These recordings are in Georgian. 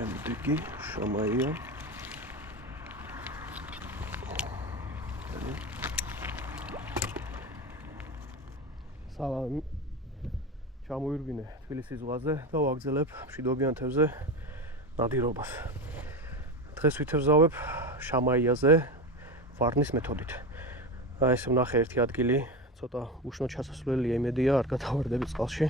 შემდეგი შამაია. სალამი. ჩამოვირგინე თბილისის ზღვაზე და ვაგრძელებ მშვიდობიან თევზზე ნადირობას. დღეს ვითევზავებ შამაიაზე ვარნის მეთოდით. აი ეს ვნახე ერთი ადგილი, ცოტა უშნო ჩასასვლელია, იმედია არ გადავარდები წყალში.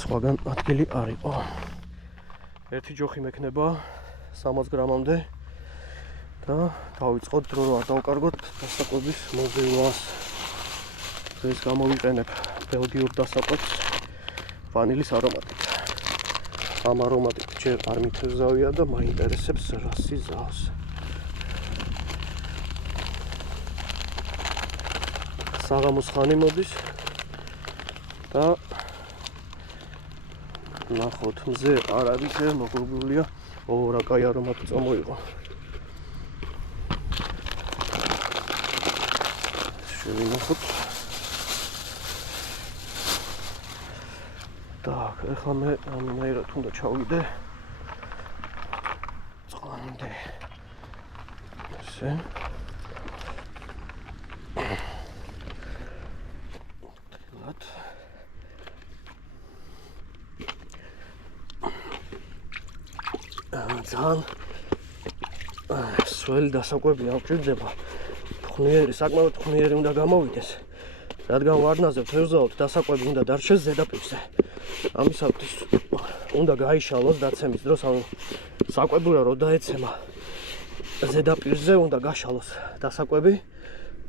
სხვაგან ადგილი არ იყო. ერთი ჯოხი მექნება 300 გრამამდე და დავიწყოთ დრო რომ არ დავკარგოთ დასაკვების მოზრდილვას. დღეს გამოვიყენებ ბელგიურ დასაკვეთს ვანილის არომატით. ამ არომატით ჯერ არ მითევზავია და მაინტერესებს რას იზავს. საღამოს ხანი მოდის და ნახოთ მზე არ არის მოგრუბლულია. რა კაი არომატი წამოიღო. შევინახოთ. Так, ეხლა მე ამნაირად უნდა ჩავიდე წყლამდე. ესე. თხილად. ძალიან სველი დასაკვები აღჭირდება. საკმაოდ ხნიერი უნდა გამოვიდეს. რადგან ვარნაზე ვთევზავთ, დასაკვები უნდა დარჩეს ზედაპირზე. ამისათვის უნდა გაიშალოს დაცემის დროს, ანუ საკვებურა რო დაეცემა ზედაპირზე უნდა გაშალოს დასაკვები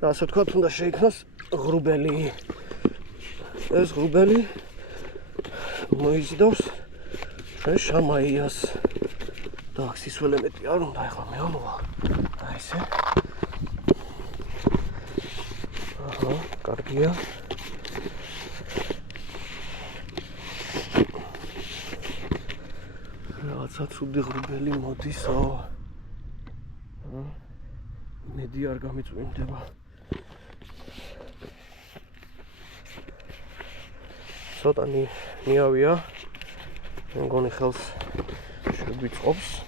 და ასე ვთქვათ, უნდა შეიქმნას ღრუბელი. ეს ღრუბელი მოიზიდავს ჩვენ შამაიას. და სისველე მეტი არ უნდა, ეხლა მე ამოვა. აი ესე. კარგია. რაღაცა ცუდი ღრუბელი მოდისო. მედი არ გამიწვიმდება. ცოტა ნიავია. მე მგონი ხელს შეგვიწყობს.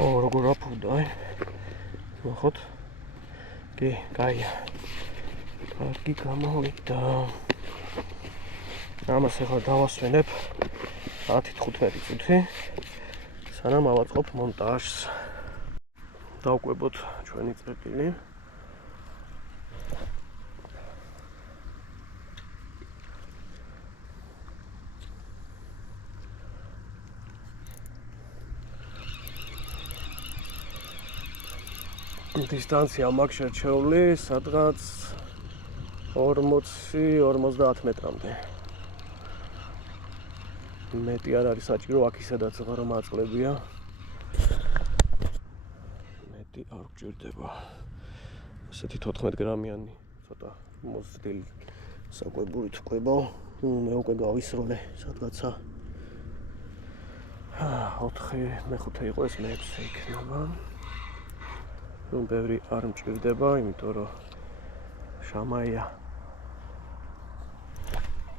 როგორ აფუდა, აი. ნახოთ. კი, კაია. კარგი გამოვიდა. ამას ახლა დავასვენებ 10-15 წუთი, სანამ ავაწყობ მონტაჟს. დავკვებოთ ჩვენი წერტილი. დისტანცია მაქვს შერჩეული სადღაც 40-50 მეტრამდე. მეტი არ არის საჭირო, აქ ისედაც ღრმა მაწყლებია. მეტი არ გჭირდება. ასეთი 14 გრამიანი ცოტა მოზრდილი საკვებურით ვკვებავ. მე უკვე გავისროლე სადღაცა 4 მეხუთე იყო, ეს მე-6 იქნება. ბევრი არ მჭირდება, იმიტომ რომ შამაია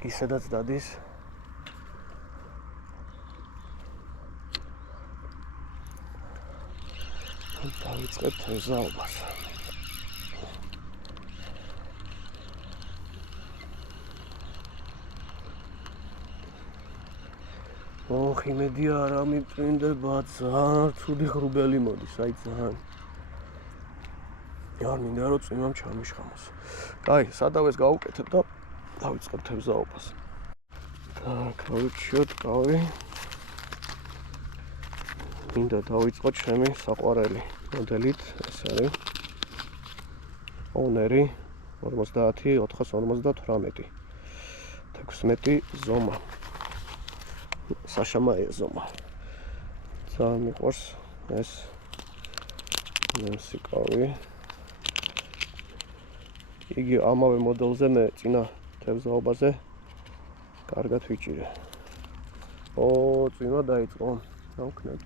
ისედაც დადის. დავიწყებ თევზაობას. იმედი არ ამიწვიმდება, ძალიან ცუდი ღრუბელი მოდის, აი ძალიან. არ მინდა რომ წვიმამ ჩამიშხამოს. კაი, სადავეს გავუკეთებ და დავიწყებ თევზაობას. так, გავიჩიოთ კავი. მინდა დავიწყოთ ჩემი საყვარელი მოდელით, ეს არის ონერი 50-458 16 ზომა. საშამაია ზომა. ძალიან მიყვარს ეს მუსიკავი. იგი ამავე მოდელზე მე წინა თევზაობაზე კარგად ვიჭირე. წვიმა დაიწყო. დავკნებ.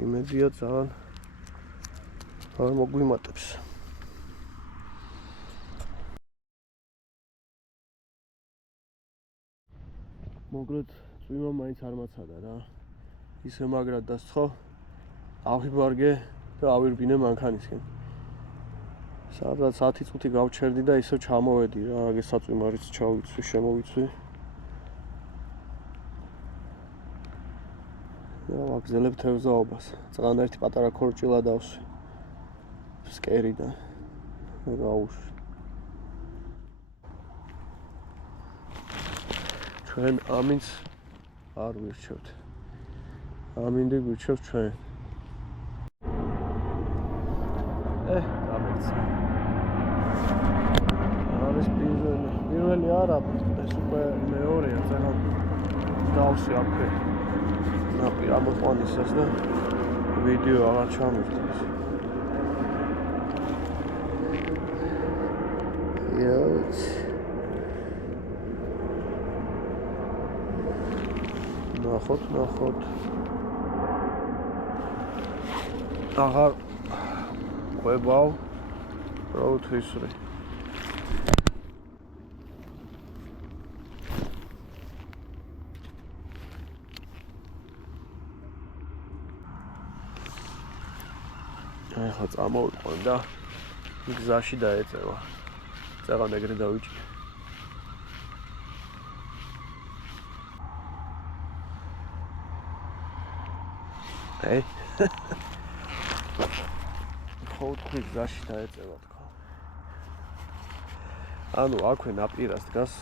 იმედია ძალიან არ მოგვიმატებს. მოგროდ წვიმა მაინც არ მაცადა რა. ისე მაგრად დასცხო. ავიბარგე და ავირბინე მანქანისკენ. სადაც 10 წუთი გავჩერდი და ისევ ჩამოვედი რა, აგე საწვიმარიც ჩავიცვი, შემოვიცვი. და ვაგზელებ თევზაობას. წანა ერთი პატარა ქორჭილა დავსვი. სკერიდან. გაუშვი. ჩვენ ამინს არ ვირჩევთ. ამინდი გვირჩევთ ჩვენ. გამეცა. არის პირველი არა, ეს უკვე მეორეა, ძალიან დავსვი აქვე. ნაპი ამოყვანისას და ვიდეო აღარ ჩამოვთავს. იოც. ნახოთ. აღარ ყვებავ პროუთვისრი. ახლა წამოვიყვან და გზაში დაეწევა. წაღან ეგრე დავიჭირე. ხოუთი გზაში დაეწევა თქო. ანუ აქვე ნაპირას დგას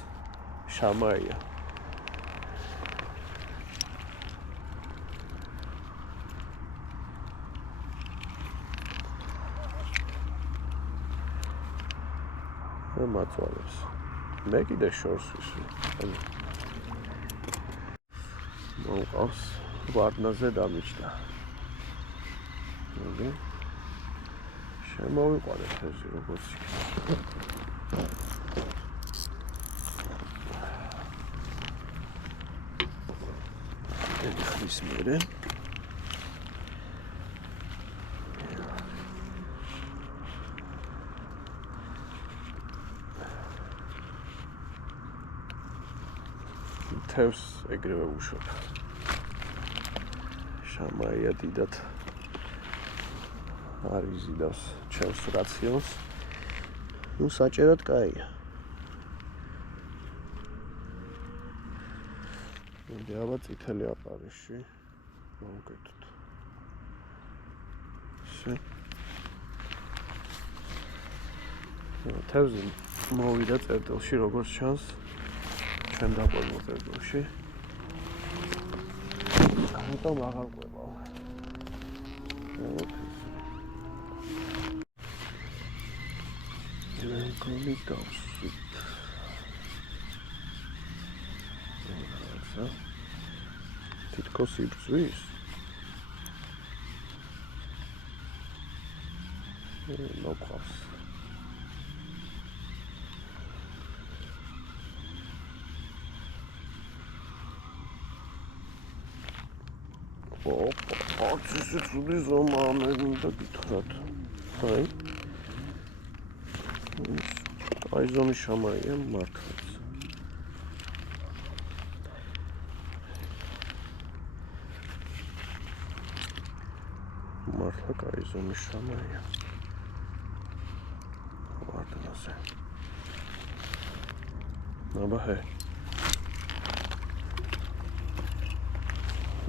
შამაია. და მაწვალებს. მე კიდე შორს ვისვი. მოუყავს ვარდნაზე დამიჯდა. მოდი. შემოვიყვანე თევზი როგორც იქნება. ეს მერე თევს ეგრევე უშვებ. შამაია დიდად არ იზიდავს ჩემს რაციონს. ნუ საჭერად კაია. მე აბა წითელი აპარიში მოვუკეთოთ. ისე. თევზი მოვიდა წერტილში როგორც ჩანს. ჩვენ დაყვებულ წერტილში. ამიტომ აღარ ყვებავ. Really does it. თითქოს იბრძვის. მოყავს. ეს ცუდი ზომა მე მინდა გითხრათ. აი ზომის შამაია მართლაც. მართლა კაი ზომის შამაია. ვარდნაზე. აბა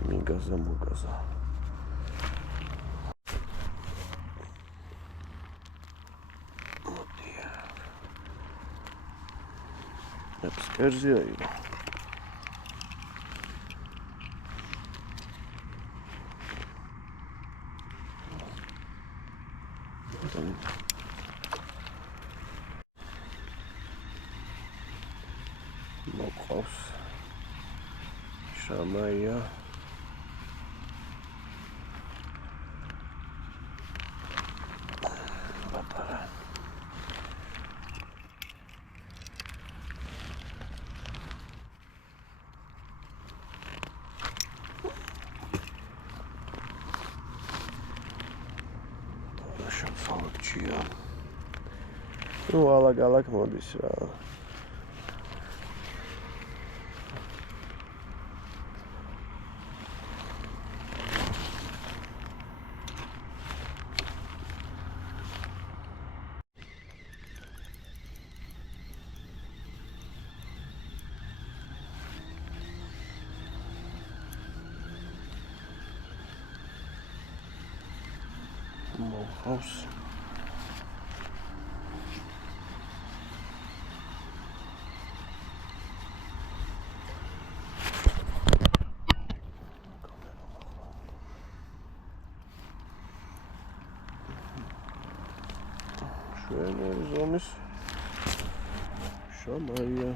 მიგაზა მოგაზა. Скажи, მოყავს შამაია პატარა შამსალკჩია ნუ ალაგ-ალაგ მოდის რა მოყავს. ჩვენი ზომის შამაია.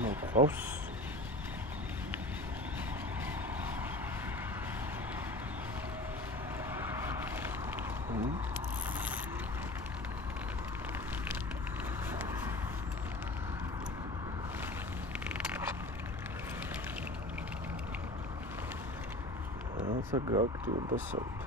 მოყავს. რაცა გააქტიურდა საუთ.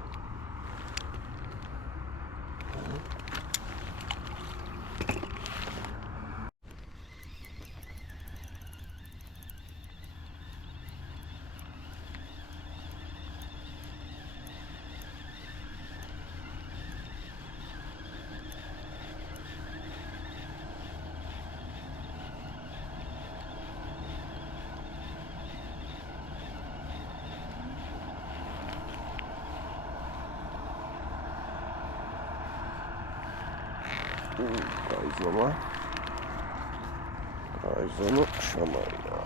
გაიზომა შამაია.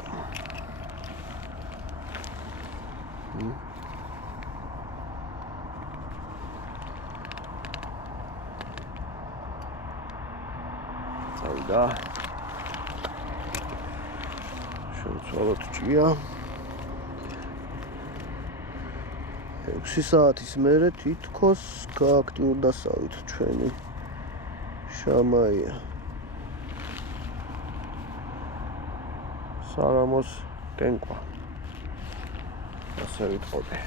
წავიდა. შევცვალოთ ჭია. 6 საათის მერე თითქოს გააქტიურდა სავით ჩვენი შამაია. საღამოს ტენკვა. ასე ვიტყოდი.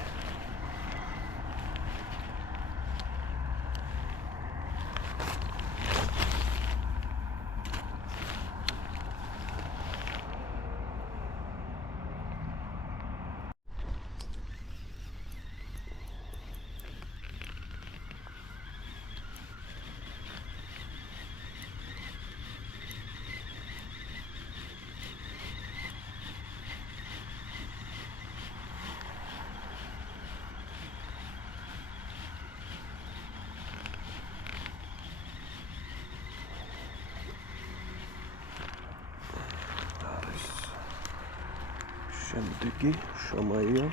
შემდეგი შამაია.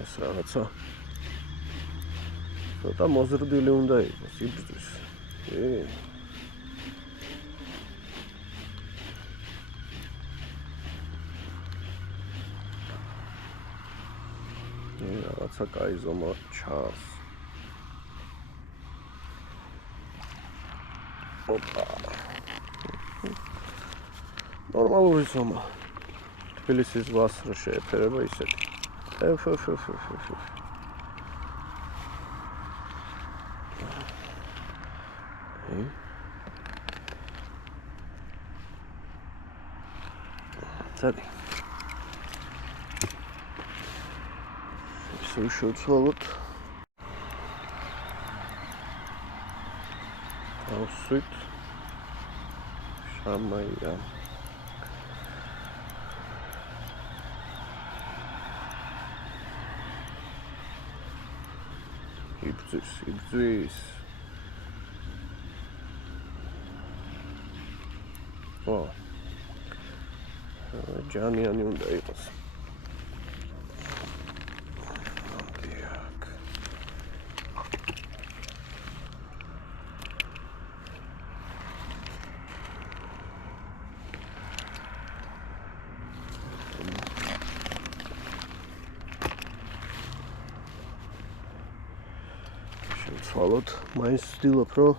ეს რაღაცა ცოტა მოზრდილი უნდა იყოს იბრძვის. რაღაცა კაი ზომა ჩანს. ოპა. ნორმალური ზომა. თბილისის ზღვას რო შეეფერება ისეთი. Цари. Все შევცვალოთ. ავსვით. შამაია. იბძვის. ო. ჯანიანი უნდა იყოს. შევცვალოთ, მაინც ვცდილობ, რომ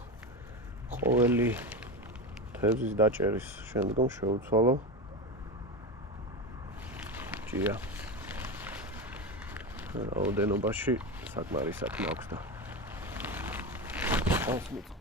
ყოველი თევზის დაჭერის შემდგომ შევუცვალო ჭია. რაოდენობაში საკმარისად მაქვს და ხალხს მიწევს.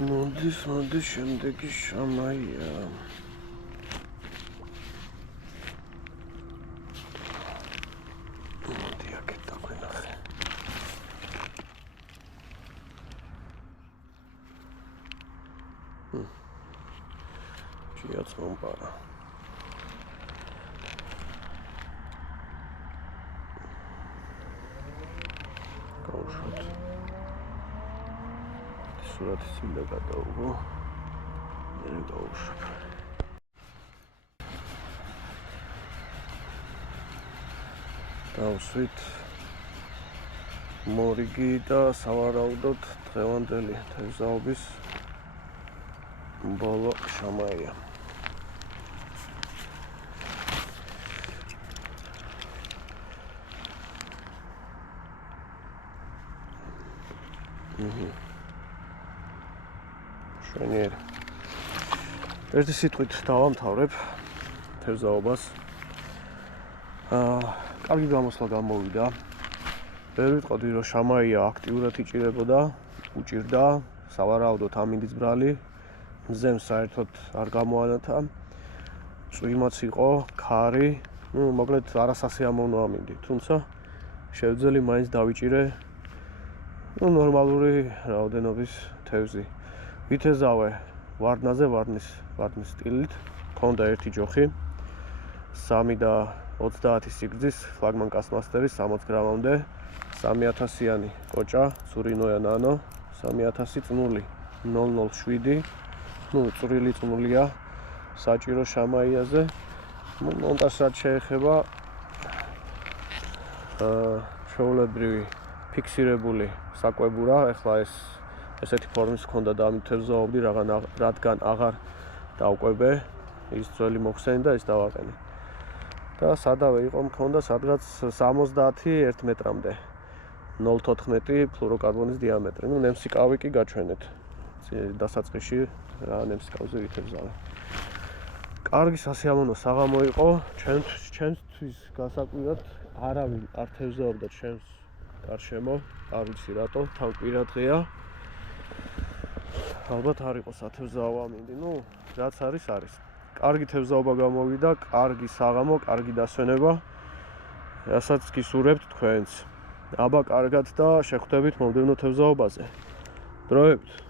მოდის შემდეგი შამაია. ჭიაც მომპარა. გავუშვათ. სურათის წინდა გადავიღო. მე გავუშვებ. დავსვით მორიგი და სავარაუდოდ დღევანდელი თევზაობის ბოლო შამაია. შვენიერი. ერთი სიტყვით დავამთავრებ თევზაობას. კარგი გამოსვლა გამოვიდა. ვერ ვიტყოდი რომ შამაია აქტიურად იჭირებოდა, უჭირდა, სავარაუდოდ ამინდის ბრალი. მზემ საერთოდ არ გამოანათა. წვიმაც იყო, ქარი, მოკლედ არასასიამოვნო ამინდი, თუმცა შევძელი მაინც დავიჭირე ნორმალური რაოდენობის თევზი. ვითეზავე ვარდნაზე, ვარდნის სტილით, მქონდა ერთი ჯოხი, 3 და 30 სიგრძის ფლაგმან კასმასტერი 60 გრამამდე, 3000-იანი კოჭა, ცურინოა ნანო, 3000 წნული 007, წვრილი წნულია საჭირო შამაიაზე. მონტაჟს რაც შეეხება, ჩვეულებრივი ფიქსირებული საკვებურა, ეხლა ესეთი ფორმის ჰქონდა და ამით თევზაობდი, რადგან აღარ დავკვებე, ის ძველი მოხსენი და ეს დავაყენე. და სადავე იყო, მქონდა სადღაც 71 მეტრამდე, 0.14 ფლუროკარბონის დიამეტრი. ნემსიკავი კი გაჩვენეთ. დასაწყისში რა ნემსიკავზე ვითევზავე. კარგი სასიამოვნო საღამო იყო, ჩემთვის გასაკვირად არავინ არ თევზაობდა ჩემს გარშემო, არ ვიცი რატო, თან კვირა დღეა. ალბათ არ იყო სათევზაო ამინდი, რაც არის. კარგი თევზაობა გამოვიდა, კარგი საღამო, კარგი დასვენება. რასაც გისურვებთ თქვენც. აბა კარგად და შეხვდებით მომდევნო თევზაობაზე. დროებით.